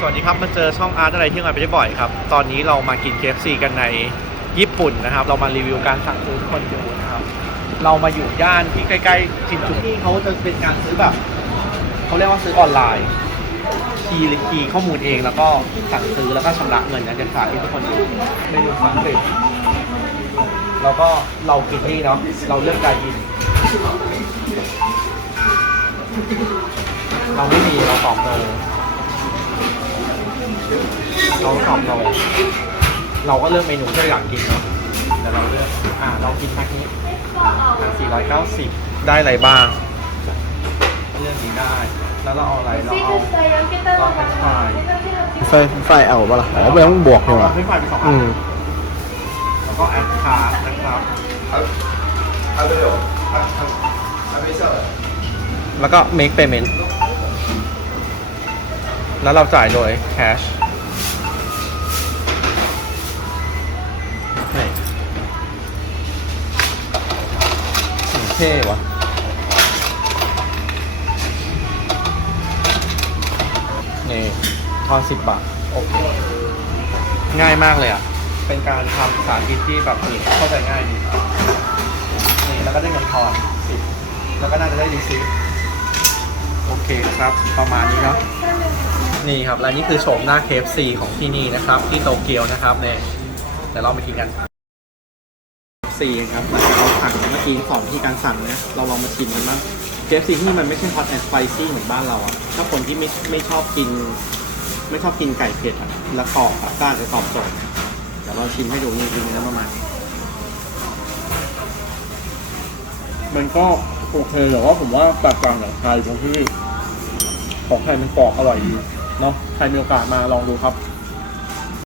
สวัสดีครับ มาเจอช่องอาร์ตอะไรที่งานไปได้บ่อยครับ ตอนนี้เรามากิน KFC กันในญี่ปุ่นนะครับ เรามารีวิวการสั่งซื้อทุกคนดูนะครับ เรามาอยู่ย่านที่ใกล้ๆชินจูที่เขาจะเป็นการซื้อแบบเขาเรียกว่าซื้อออนไลน์คีย์คีย์ข้อมูลเองแล้วก็สั่งซื้อแล้วก็ชำระเงินนะจะขายให้ทุกคนดูเมนูสังกฤษแล้วก็เรากินนี่เนาะเราเลือกการกิน เราไม่มีเราตอบโน เราสอบเราเราก็เลือกเมนูที่เราอยากกินเนาะแต่เราเลือกอ่าเรากินแพ็คนี้490 ได้อะไรบ้าง เลือกนี้ได้ แล้วเราเอาอะไรเราเอาเราแพ็คไฟไฟไฟเอาปะล่ะเอาไปต้องบวกเนี่ยวะแพ็ไฟไปสองอันแล้วก็แอดคาร์ดนะครับแล้วก็ make payment แล้วเราจ่ายโดย cash ท่วะนี่ทอนสิบบาท โอเค ง่ายมากเลยอะ เป็นการทำภาษาอังกฤษที่แบบเข้าใจง่ายดีนี่แล้วก็ได้เงินทอนสิบแล้วก็น่าจะได้รีซีโอเคครับ ประมาณนี้เนาะนี่ครับ และนี่คือโฉมหน้า KFC ของที่นี่นะครับ ที่โตเกียวนะครับเนี่ยเดี๋ยวเราไปกินกัน KFC ครับหลังจากเราสั่งเมื่อกี้สอนที่การสั่งนะเราลองมาชิมกันบ้าง KFC ที่นี่มันไม่ใช่ hot and spicy เหมือนบ้านเราอะถ้าคนที่ไม่ไม่ชอบกิน ไม่ชอบกินไก่เผ็ดอะแล้วกรอบอะก็อาจจะตอบโจทย์เดี๋ยวเราชิมให้ดูนี่คือเนื้อประมาณมันก็โอเคแต่ว่าผมว่าแตกต่างจากไทยตรงที่ของไทยมันกรอบอร่อยดีเนาะใครมีโอกาสมาลองดูครับ